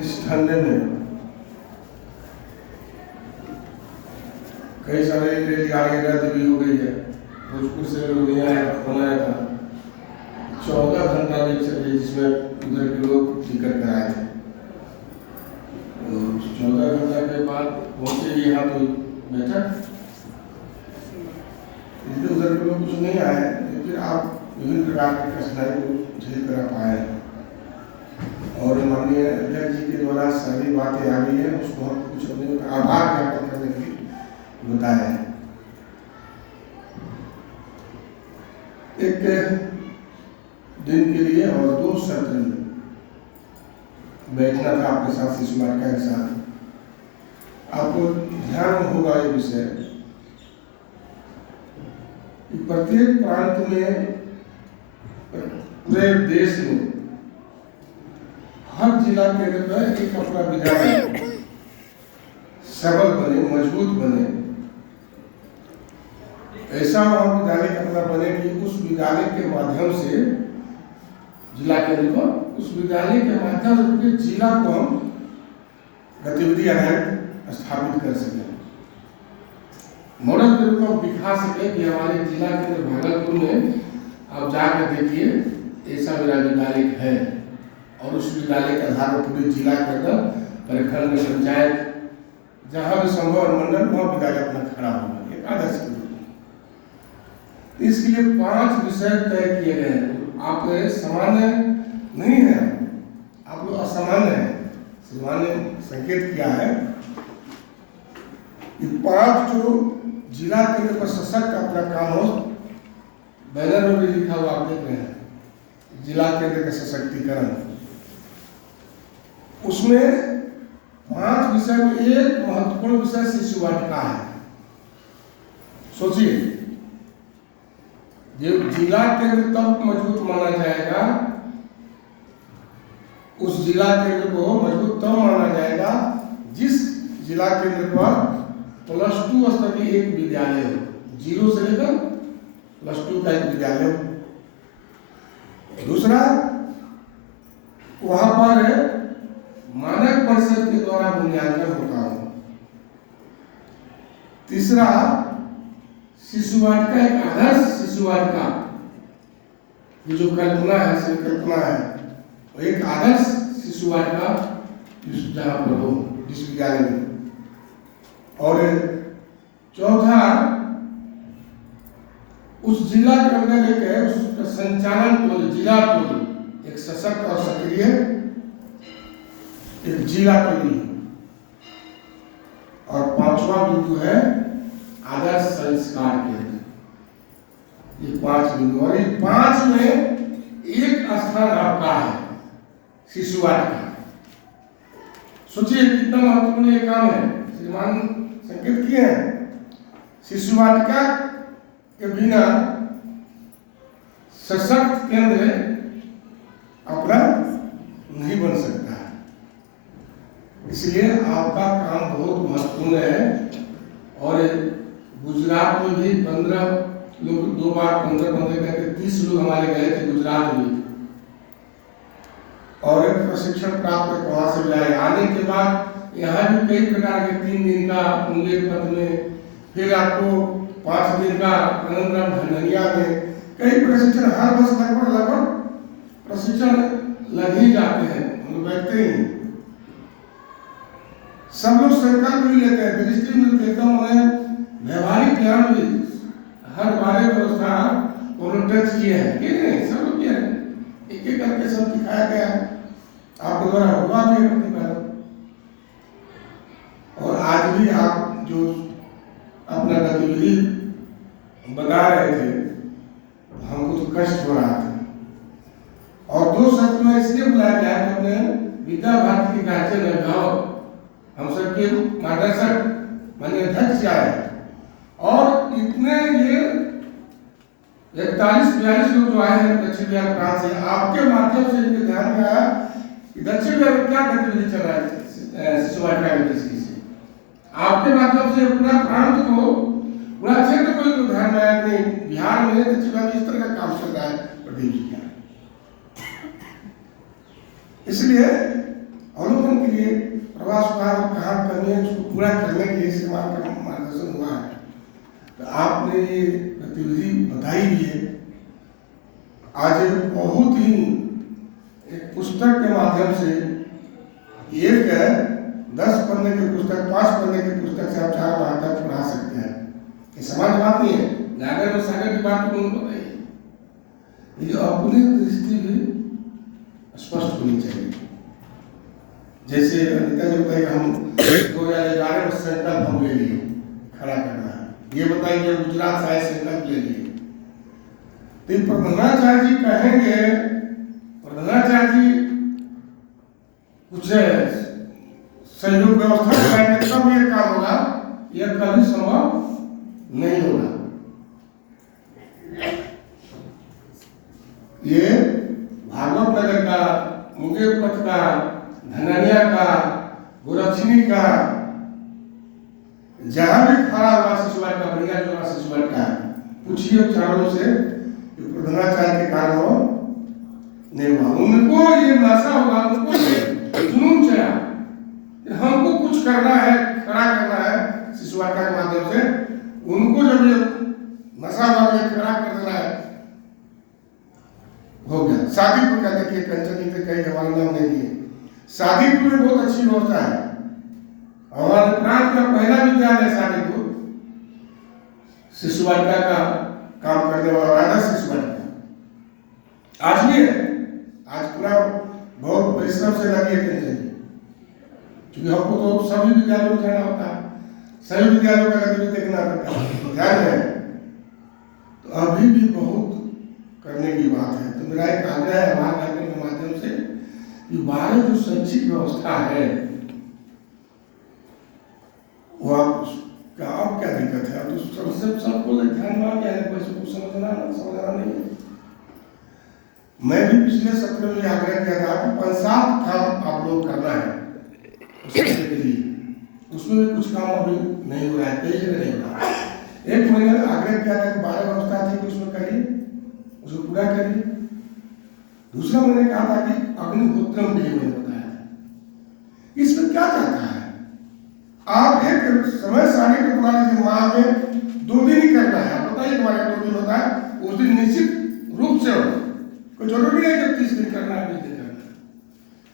इस ठंडे में कई सारे रेलगाड़ियाँ रद्द भी हो गई है। भोजपुर से लोग नहीं आया था 14 घंटा देख सके, जिसमें उधर के लोग टिकट कराए थे। 14 घंटा के बाद पहुंचे यहाँ तो बैठक, इसलिए उधर के लोग कुछ नहीं आए, लेकिन आप विभिन्न प्रकार की कठिनाई को झेल कर आप आए हैं। और माननीय अध्यक्ष जी के द्वारा सारी बातें आ गई है, उसको हम कुछ अपने आभार ज्ञापन करने के लिए बताया है। एक दिन के लिए और 2 सत्र में बैठना था आपके साथ, शिशु वाटिका के साथ। आपको ध्यान होगा ये विषय कि प्रत्येक प्रांत में, पूरे देश में, हर जिला केंद्र पर एक अपना विद्यालय सबल बने, मजबूत बने। ऐसा वहाँ विद्यालय अपना बने कि उस विद्यालय के माध्यम से जिला केंद्र पर, उस विद्यालय के माध्यम से पूरे जिला को हम गतिविधि आधारित स्थापित कर सकें, मॉडल के रूप में दिखा सके कि हमारे जिला केंद्र भागलपुर में आप जाकर देखिए ऐसा मेरा विद्यालय है। और उस विद्यालय के आधार पर पूरे जिला के अंदर प्रखंड में, पंचायत, जहाँ भी संभव और मंडल, वहाँ विद्यालय अपना खड़ा होगा, एक आदर्श के रूप में। इसके लिए 5 विषय तय किए गए हैं। आप सामान्य नहीं है, आप लोग असामान्य हैं। सामान्य संकेत किया है कि 5 जो जिला केंद्र पर सशक्त अपना काम हो, बैनर में भी लिखा हुआ आप देख रहे हैं, जिला केंद्र का सशक्तिकरण। उसमें 5 विषय में एक महत्वपूर्ण विषय शिशु वाटिका है। सोचिए, जो जिला केंद्र तब मजबूत माना जाएगा, उस जिला केंद्र को मजबूत तब माना जाएगा जिस जिला केंद्र पर +2 स्तर की एक विद्यालय हो, 0 से लेकर +2 का एक विद्यालय हो। दूसरा, वहां पर मानक परिषद के द्वारा मूल्यांकन होता हो। तीसरा, शिशु वाटिका एक आदर्श शिशु वाटिका, ये जो कल्पना है, संकल्पना है, वो एक आदर्श शिशु वाटिका जहाँ पर हो, जिस विद्यालय में। और चौथा, उस जिला के अंदर एक उसका संचालन टोली, जिला टोली, एक सशक्त और सक्रिय एक जिला टोली। और 5वां बिंदु है आदर्श संस्कार केंद्र। ये 5 बिंदु, और इस 5 में एक स्थान आपका है, शिशु वाटिका। सोचिए कितना महत्वपूर्ण ये काम है। श्रीमान संकेत किए हैं, शिशु वाटिका के बिना सशक्त केंद्र अपना नहीं बन सकता है। इसलिए आपका काम बहुत महत्वपूर्ण है। और गुजरात में भी 15 लोग, 2 बार 15 करके 30 लोग हमारे गए थे गुजरात में, और एक प्रशिक्षण प्राप्त करके वहां से लाए। आने के बाद यहाँ भी कई प्रकार के 3 दिन का मुंगेर पथ में, फिर आपको 5 दिन का अनंतराम धननिया में, कई प्रशिक्षण हर वर्ष लगभग प्रशिक्षण लग ही जाते हैं, हम लोग बैठते ही। सब लोग संकल्प भी लेते हैं, दृष्टि में देता हूँ मैं, व्यवहारिक ज्ञान भी हर बारे व्यवस्था टच किए हैं कि नहीं, सब लोग किए हैं, एक एक करके सब दिखाया गया है, आपके द्वारा हुआ भी प्रतिपादन। और आज भी आप जो अपना गतिविधि बता रहे थे, हमको तो कष्ट हो रहा था। और 2 सत्र में इसलिए बुलाया गया कि अपने विद्या भारती के गार्जियन अभिभावक, हम सबके मार्गदर्शक माननीय अध्यक्ष आए, और इतने ये 41-42 लोग जो आए हैं दक्षिण बिहार प्रांत से, आपके माध्यम से इनके ध्यान में आया कि दक्षिण बिहार में क्या गतिविधि चल रहा है शिशु वाटिका की दृष्टि से। आपके माध्यम से पूरा प्रांत को, पूरा क्षेत्र को ध्यान में आया कि बिहार में दक्षिण बिहार में इस तरह का काम चल रहा है प्रदीप जी का। इसलिए हम लोग के लिए प्रवास हुआ और कहाँ कमी है उसको पूरा करने के लिए इस्तेमाल का मार्गदर्शन हुआ है। तो आपने ये गतिविधि बताई भी है। आज बहुत ही एक पुस्तक के माध्यम से एक 10 पन्ने की पुस्तक, 5 पन्ने की पुस्तक से आप 4 माह तक पढ़ा सकते हैं। ये समाज बात नहीं है, नागर और सागर की बात को बताइए, लेकिन अपनी दृष्टि भी स्पष्ट होनी चाहिए। जैसे अनिता जी बताइए, हम 2011 में संकल्प हम ले लिए खड़ा करना है, ये बताइए गुजरात से आए संकल्प ले लिए। तो प्रधानाचार्य जी कहेंगे, प्रधानाचार्य जी कुछ सहयोग व्यवस्था कराएंगे तब ये काम होगा, यह कभी संभव नहीं होगा। ये भागवत नगर का, मुंगेर पथ का, धननिया का, गोरक्षिणी का, जहां भी खड़ा हुआ शिशुवार का, बढ़िया जो शिशुवार का, पूछिए चारों से प्रधानाचार्य के कारण हो नहीं हुआ। उनको ये नशा होगा, उनको जुनून चढ़ा, हमको कुछ करना है, खड़ा करना है शिशुवार के माध्यम से। उनको जब ये नशा हुआ, खड़ा कर देना है, हो गया। शादीपुर का देखिए, कंचन जी के कई हमारे नाम नहीं लिए। शादीपुर में बहुत अच्छी व्यवस्था है, हमारे प्रांत का पहला विद्यालय शादीपुर शिशु बालिका का काम करने वाला आदर्श शिशु बालिका आज भी है। आज पूरा बहुत परिश्रम से लगी है कंचन जी, क्योंकि हमको तो सभी विद्यालयों में जाना होता है, सभी विद्यालयों का गतिविधि देखना पड़ता है, ध्यान है। तो अभी भी बहुत करने की बात है। तो मेरा एक आग्रह है हमारे कार्यक्रम के माध्यम से कि बाहर जो शैक्षिक व्यवस्था है वो आपका अब क्या दिक्कत है, अब तो सबको ध्यान में आ गया है, कोई कुछ समझना नहीं है। मैं भी पिछले सत्र में आग्रह किया था कि 5-7 काम आप लोग करना है उसके लिए, उसमें भी कुछ काम अभी नहीं हो रहा है, कई जगह नहीं हो रहा है। एक मैंने आग्रह किया था कि 12 व्यवस्था थी कि उसमें करिए, उसको पूरा करिए। दूसरा मैंने कहा था कि अग्निहोत्रम के लिए मैंने बताया था, इसमें क्या चाहता है आप एक समय सारणी के पुराने माह में 2 दिन ही करना है। आप बताइए हमारे 2 दिन होता है, उस दिन निश्चित रूप से होना, कोई जरूरी नहीं कि 30 दिन करना है, 20 दिन करना है,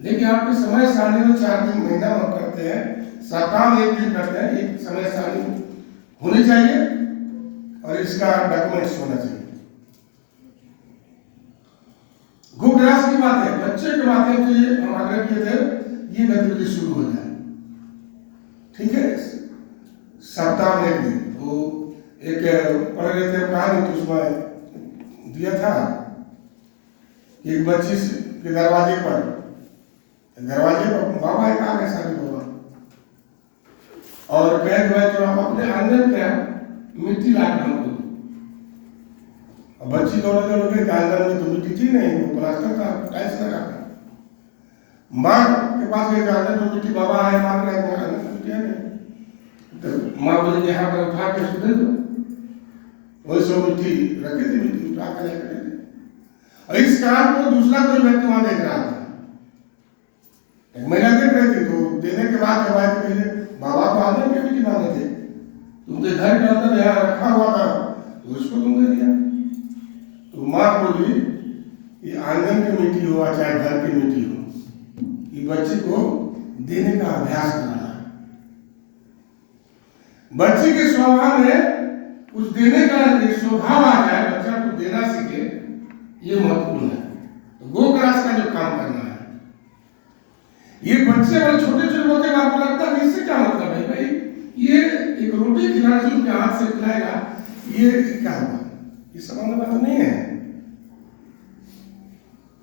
लेकिन आपके समय सारणी में 4 दिन महीना हम करते हैं, सप्ताह में 1 दिन करते हैं, एक समय सारणी होनी चाहिए और इसका डॉक्यूमेंट्स होना चाहिए। गोग्रास की बात है, बच्चे के माध्यम से हम आग्रह किए थे ये गतिविधि शुरू हो जाए, ठीक है। सप्ताह में 1 दिन वो एक पढ़ रहे थे कहानी, तो उसमें दिया था एक बच्ची के दरवाजे पर बाबा एक आ गए सारे बाबा और कह गए तो हम अपने आंगन में मिट्टी ला कर हमको। बच्ची दौड़ गई, आंगन में तो मिट्टी थी नहीं, वो प्लास्टर था, टाइल्स लगा था। माँ के पास गए, आंगन में मिट्टी, बाबा आए मांग रहे हैं, आंगन में मिट्टी है नहीं। तो माँ बोली यहाँ पर उठा के उसको दे दो, वही सो मिट्टी रखे थे, मिट्टी उठा कर लेकर दे। और इस काम को दूसरा कोई व्यक्ति वहां देख रहा था, एक महिला देख रही थी। तो देने के बाद जब आए पहले बाबा तो आंगन में मिट्टी मांगे थे, तुमने घर के अंदर यहाँ रखा हुआ था तो उसको तुम दे दिया। तो माँ बोली ये आंगन की मिट्टी हो चाहे घर की मिट्टी हो, ये बच्चे को देने का अभ्यास कराना है। बच्चे के स्वभाव में कुछ देने का स्वभाव आ जाए, बच्चा को देना सीखे, ये महत्वपूर्ण है। तो गोग्रास का जो काम करना है, ये बच्चे बड़े छोटे छोटे होते हैं, आपको लगता है इससे क्या मतलब है भाई, ये एक रोटी खिलाना जो उनके हाथ से खिलाएगा, ये क्या होगा, ये समझने बात नहीं है।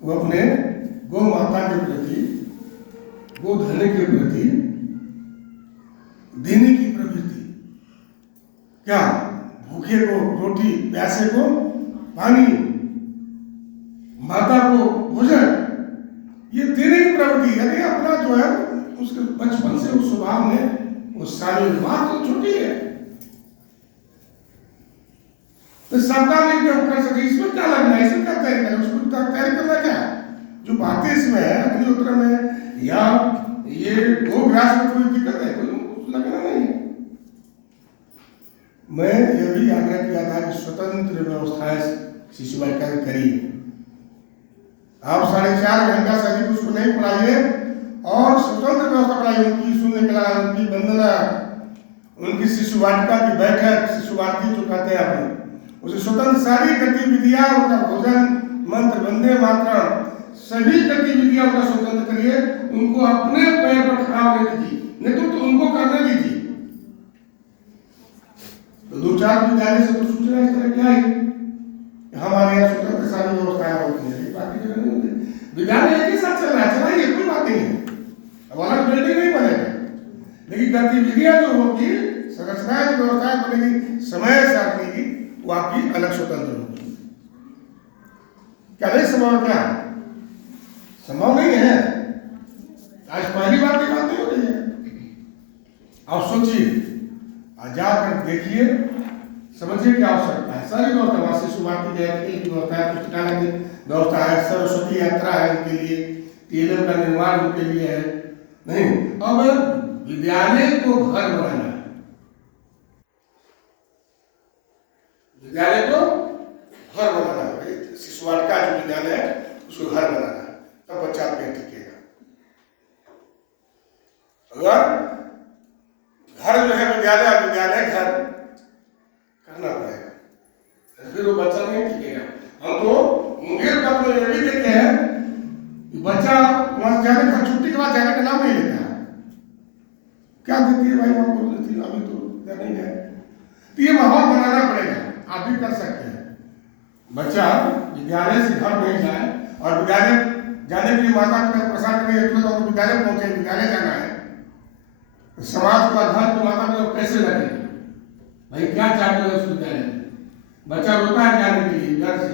वो अपने गौ माता के प्रति, गोधन के प्रति देने की प्रवृत्ति, क्या भूखे को रोटी, प्यासे को पानी, माता को भोजन, ये देने की प्रवृत्ति। यानी अपना जो है उसके बचपन से उस स्वभाव में वो सारी बात तो छोटी है, तो सप्ताह में क्या कर सके, इसमें क्या लगना है, इसमें क्या तैयारी करना, उसको तैयारी करना क्या, जो बातें इसमें है अग्निहोत्र में या ये वो ग्रास में कोई दिक्कत है, कोई लगना नहीं है। मैं यह भी आग्रह किया था कि स्वतंत्र व्यवस्थाएं शिशु वाटिका की करिए। आप 4.5 घंटा से अधिक उसको नहीं पढ़ाइए और स्वतंत्र व्यवस्था पढ़ाइए। उनकी शून्य कला, उनकी वंदना, उनकी शिशु वाटिका की बैठक, शिशु वाटिका जो कहते हैं आप, उसे स्वतंत्र सारी गतिविधियां, उनका भोजन, मंत्र, वंदे मातरम, सभी गतिविधियां उनका स्वतंत्र करिए। उनको अपने पैर पर खड़ा होने दीजिए, नेतृत्व उनको करने दीजिए। तो 2-4 विद्यालय से तो सूचना इस तरह क्या है, हमारे यहाँ स्वतंत्र सारी व्यवस्थाएं होती है, बाकी जगह नहीं होती। विद्यालय एक ही साथ चल रहा है, चलाइए, कोई बात नहीं है, अब अलग बिल्डिंग नहीं बनेगा, लेकिन गतिविधियां जो होगी, संरचनाएं जो व्यवस्थाएं बनेगी, समय सारणी की, वो आपकी अलग स्वतंत्र होगी। क्या नहीं संभव? क्या संभव नहीं है? आज पहली बार की बात नहीं हो रही है। आप सोचिए, जाकर देखिए, समझिए क्या आवश्यकता है। सारी व्यवस्था वहां शिशु वाटिका की व्यवस्था है, पुस्तकालय की व्यवस्था है, सरस्वती यात्रा है उनके लिए, टीएलएम का निर्माण उनके लिए है। नहीं, अब विद्यालय को घर बनाना है, विद्यालय को घर बनाना है। शिशु वाटिका जो विद्यालय है उसको घर बनाना है, तब बच्चा पे टिकेगा। अगर घर जो है विद्यालय, विद्यालय घर करना पड़ेगा, फिर वो बच्चा नहीं टिकेगा। हम तो मुंगेर का तो ये भी देखते हैं कि बच्चा वहां जाने का, छुट्टी के बाद जाने का नाम नहीं लेता है। क्या देती है भाई, वहां बोल देती है अभी तो नहीं गए। तो ये माहौल बनाना पड़ेगा, आप भी कर सकते हैं। बच्चा विद्यालय से घर नहीं जाए और विद्यालय जाने के लिए माता पिता परेशान करें, तो विद्यालय पहुंचे, विद्यालय जाना है, समाज का घर तो माता पिता कैसे लगेगा? भाई क्या चाहते हो उस विद्यालय में? बच्चा रोता है जाने के लिए, घर से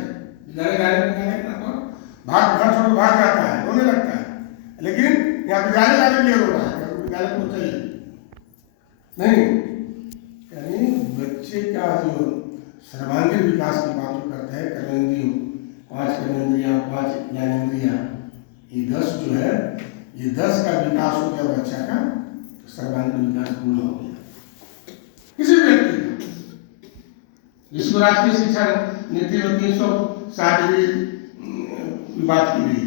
विद्यालय जाने का भाग, घर छोड़ भाग जाता है, रोने लगता है, लेकिन यहाँ विद्यालय जाने के लिए रो रहा है, विद्यालय को चाहिए नहीं। यानी बच्चे का जो सर्वांगीण विकास की बात जो करते हैं, कर्मेंद्रियों, 5 कर्मेंद्रियां, 5 ज्ञानेंद्रियां, ये 10 जो है, ये 10 का विकास हो गया बच्चा का, सर्वांगीण विकास पूर्ण हो गया किसी भी व्यक्ति का। जिसको राष्ट्रीय शिक्षा नीति में 360 बात की गई